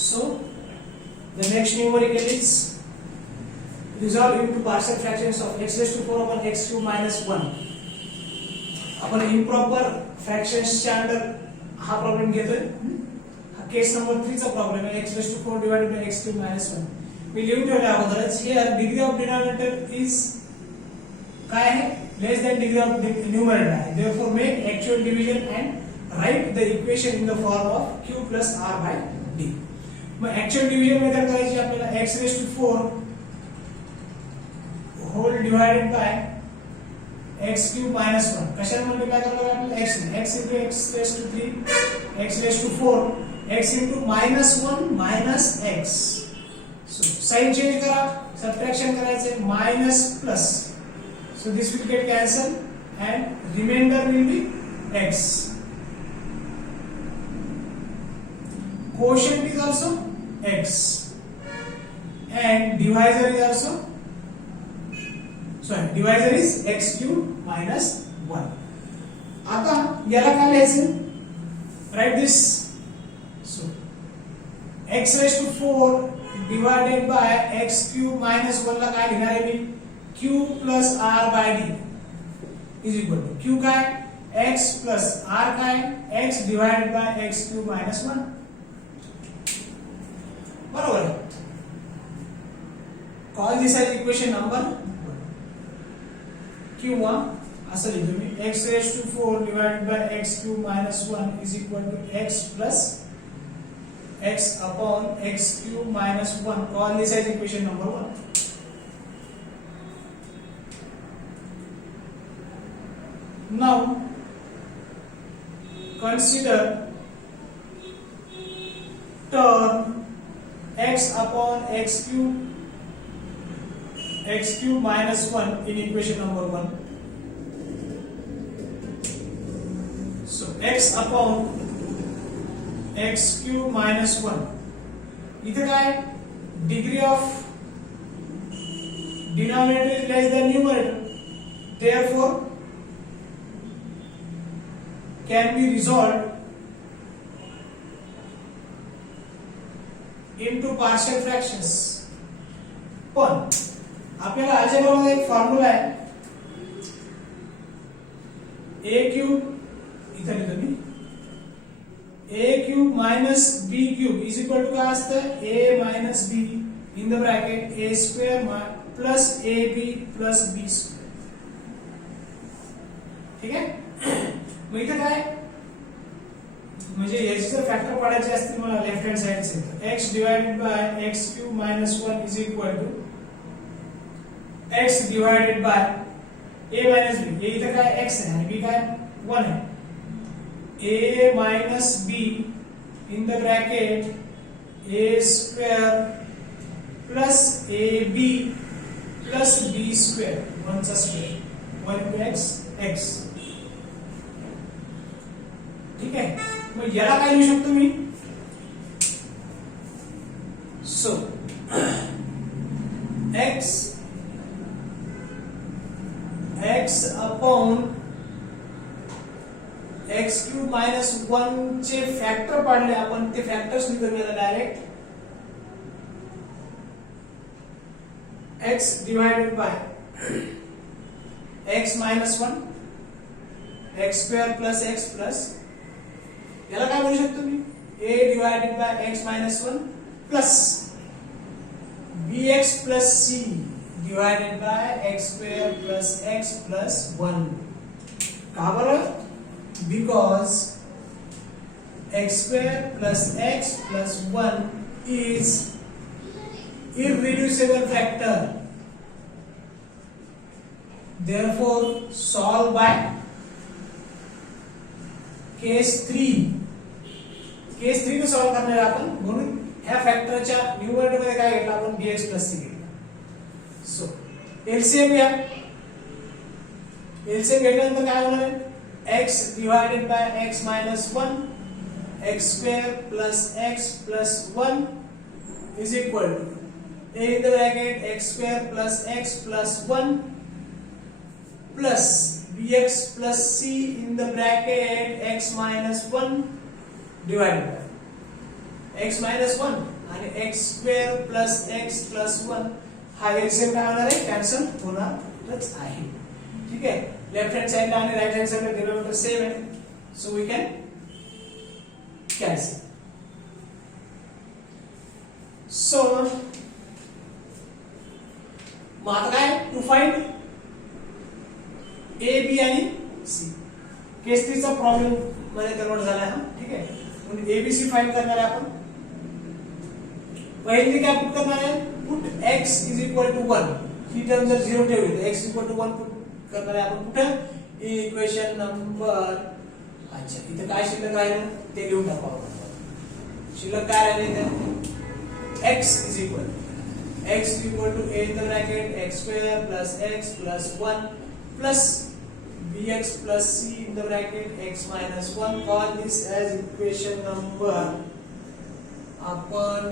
So the next numerical is resolve into partial fractions of x raised to 4 upon x cube minus 1. आपण improper fractions च्या under हा problem घेतोय. हा केस number 3 चा problem आहे. x raised to 4 divided by x cube minus 1. मी लिहून ठेवले अगोदरच. here degree of denominator is काय आहे? less than degree of numerator आहे. therefore make actual division and write the equation in the form of q plus r by d. मग actual division method करायची आपल्याला x raised to 4 whole divided by x cube minus 1. कशाने multiply करणार आहे आपल्याला x ने. x into x raised to 3 x raised to 4 x into minus 1 minus x. so sign change करा, subtraction करायचे minus plus. so this will get cancelled and remainder will be x. quotient is also x and divisor is also divisor is x cube minus 1. आता याला काय लिहायचं? write this. so x raised to 4 divided by x cube minus 1 ला काय लिहिणार आहे मी? q plus r by d is equal to q काय x plus r काय x divided by x cube minus 1. बरोबर आहे. कॉल दिस एज इक्वेशन नंबर 1 किंवा असं लिहितो मी x raised to 4 divided by x cube minus 1 is equal to x plus x upon x cube minus 1. call this as equation number 1. now consider term x upon x cube minus 1 in equation number 1. so x upon x cube minus 1 इथे काय degree of denominator is less than numerator, therefore can be resolved into partial fractions. पण आपल्याला algebra मध्ये एक formula आहे a cube इथे लिहितो मी a cube minus b cube is equal to काय असतं a minus b in the bracket a square plus ab plus b square. ठीक आहे. मग इथे काय म्हणजे याचे जर फॅक्टर पाडायचे असतील मला लेफ्ट हँड साइडचे x divided by x cube minus 1 is equal to x divided by a minus b. a इथे काय x आहे आणि b काय 1 आहे. a minus b in the bracket a square plus ab plus b square 1 चा square 1x x. ठीक आहे. मग याला काय लिहू शकतो मी? So x upon x cube minus 1 चे फॅक्टर पाडले आपण ते फॅक्टर्स लिहतो मी direct x divided by x minus 1 x square plus x plus याला काय म्हणू शकतो मी a divided by x minus 1 plus bx plus c divided by x square plus x plus 1. का बरं? Because x square plus x plus 1 is irreducible factor, therefore solve by case 3. Case 3 solve करणार आपण म्हणून ह्या फॅक्टरच्या numerator मध्ये काय घेतलं आपण bx प्लस c घेतलं. सो एलसीएम घ्या. एलसीएम घेतल्यानंतर काय होणार आहे x divided by x minus 1 x square plus x plus 1 is equal to a in the bracket x square plus x plus 1 plus bx plus c in the bracket x minus 1 divided by x minus 1 आणि x square plus x plus 1 हा LCM काय होणार आहे cancel होणारच आहे. ठीक आहे, left hand साइडला आणि राइट हँड साइडला डिनोमिनेटर सेम आहे, so we can cancel. So मग आता काय टू फाइंड ए बी आणि सी. केस 3 चा प्रॉब्लेम मध्ये कन्वर्ट झाला हा. ठीक आहे, म्हणजे एबीसी फाइंड करणार आहे आपण. पहिली काय पुट करणार आहे, put x is equal to 1. ही टर्म जर 0 ठेवली तर x इक्वल टू 1 पुट करणार आहे आपण कुठे, इक्वेशन नंबर. अच्छा, इथे काय शिल्लक राहिलं ते लिहून टाकू आपण. शिल्लक काय राहिले तर x is equal to a in the bracket x square plus x plus 1 plus bx plus c in the bracket x minus 1. Call this as equation number आपण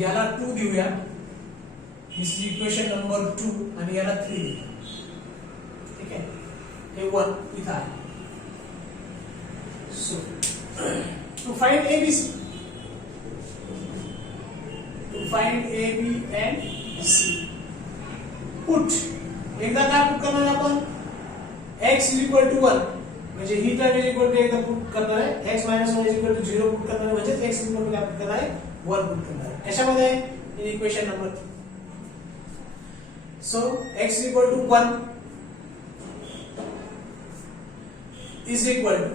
याला 2 देऊया. दिस इज इक्वेशन नंबर 2 आणि याला 3 देऊया. ठीक आहे, हे 1 इथं आहे. So to find abc, to find a b and c, put एकदा काय पुट करणार आहे आपण, x इज इक्वल टू 1 म्हणजे ही टर्म इज इक्वल टू एकदा पुट करणार आहे, x minus 1 is equal to 0 put करणार आहे, म्हणजे x इज इक्वल टू काय पुट करणार आहे 1 पुट करणार आहे. कशामध्ये in equation number 3. So x is equal to 1 is equal to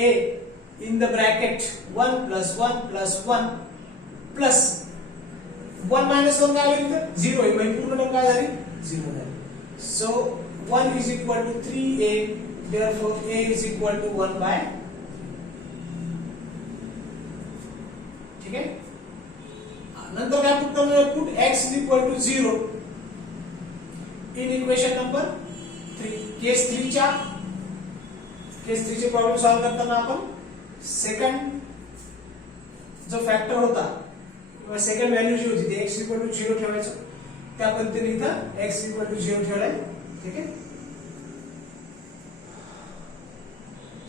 a in the bracket 1 plus 1 plus 1 plus 1 minus 1 काय होईल तर 0 होईल, म्हणजे पूर्ण टर्म काय झाली 0 झाली. So 1 is equal to 3a, therefore a is equal to 1 by. ठीक आहे, नंतर काय पुट करणार आहे, put x is equal to 0 in equation number 3. केस 3 चे प्रॉब्लेम सॉल्व करताना आपण सेकंड जो फॅक्टर होता किंवा सेकंड व्हॅल्यू जी होती ती x इक्वल टू 0 ठेवायचं, त्या पद्धतीने इथं x इक्वल टू 0 ठेवलाय. ठीक आहे,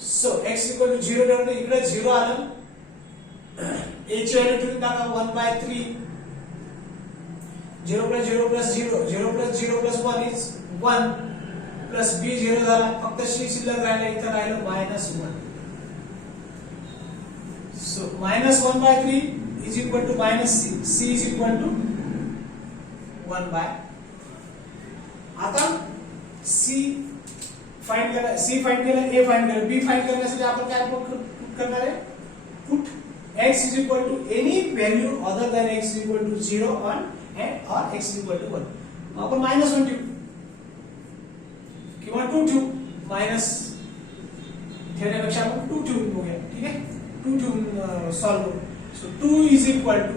सो x इक्वल टू 0 ठेवलं, इकडे 0 आलं, a ची व्हॅल्यू ठेवून टाका 1 by 3. 0 plus 0 plus 0, 0 plus 0 plus 1 is 1 plus b 0 झाला, फक्त c शिल्लक राहिला, इथं राहिलं -1. So -1 by 3 is equal to minus c. c is equal to 1 by. आता c फाइंड केला, c फाइंड केला, a फाइंड केला, b फाइंड करण्यासाठी आपण काय पुट करणार आहे, put x is equal to any value other than x is equal to 0 on and or x is equal to 1. आपण -1 ठेवू किंवा 2 ठेवू, मायनस ठेवण्यापेक्षा आपण 2 ठेवून बघूया. ठीक आहे, 2 ठेवून सॉल्व करू. So 2 is equal to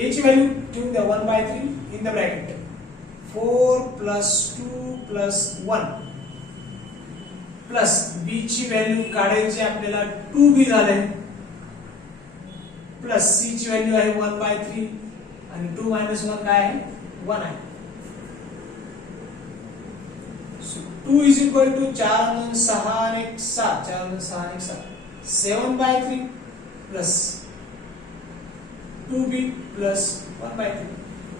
a ची व्हॅल्यू ठेवून द्या 1 by 3 in the bracket 4 plus 2 plus 1 plus b ची व्हॅल्यू काढायची आपल्याला 2b झाले प्लस c ची व्हॅल्यू आहे 1 by 3 आणि 2 minus 1 काय आहे 1 आहे. So 2 is equal to 4 आणि 6 आणि 7, 4 आणि 6 आणि 7, 7 by 3 plus 2b plus 1 by 3.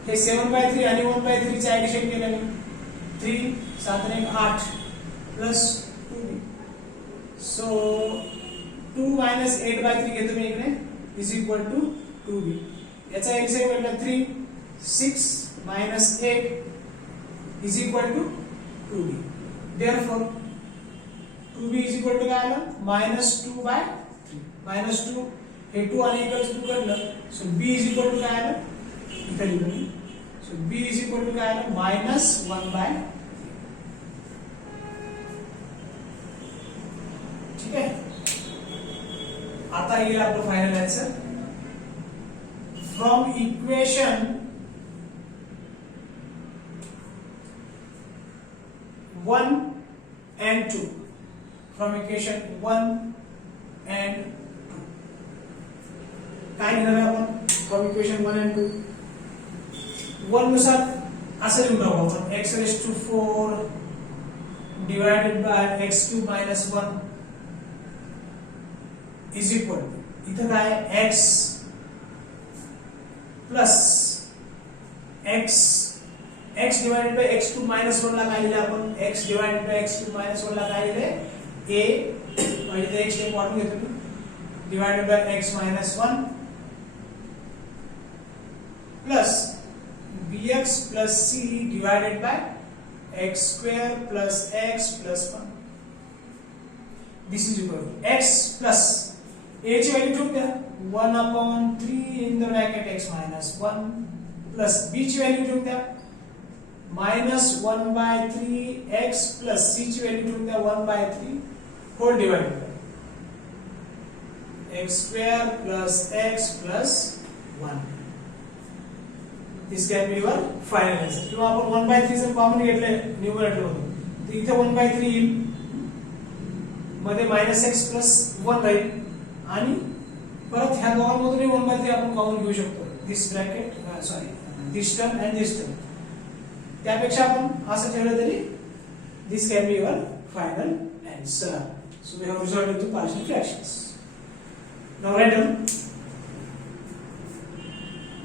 हे 7 by 3 आणि 1 by 3 चे ऍडिशन केलं मी 3 7 आणि 8 plus 2b. So 2 minus 8 by 3 घेतो मी इकडे इज इक्वल टू 2b. याचा एलसीएम घेतला 3 6 minus 8 is equal to 2b. Therefore 2b is equal to काय आलं -2 by 3. -2 हे 2 आणि इक्वल्स 2 काढलं, so b is equal to काय आलं इथे लिहिलं मी. So b is equal to काय आलं -1 by 3. ठीक आहे, आता येईल आपलं final answer. From equation 1 and 2, from equation 1 and 2 काय लिहिणार आहे आपण फ्रॉम इक्वेशन 1 and 2. 1 नुसार असं लिहून टाकू आपण x raised to 4 divided by x cube minus 1 is equal to इथं काय x plus x divided by x cube minus 1 ला काय लिहिले आपण x divided by x cube minus 1 ला काय लिहिले a म्हणजे x ने वाढून घेतो मी divided by x minus 1 plus bx plus c divided by x square plus x plus 1. This is equal to x plus a ची व्हॅल्यू ठेवून द्या 1 upon 3 in the bracket x minus 1 plus b ची value ठेवून द्या minus 1 by 3 x plus c ची value ठेवून द्या 1 by 3 whole divided by x square plus x plus 1. This can be your final answer. किंवा आपण 1 by 3 जर common घेतले न्यूमरेटर मधून तर इथे 1 by 3 येईल मध्ये minus x plus 1 राहील आणि परत ह्या दोघांमधूनही 1 by 3 आपण कॉमन घेऊ शकतो this bracket this term and this term. त्यापेक्षा आपण असं ठेवलं तरी this can be your final answer. So we have resolved into partial fractions. Now write down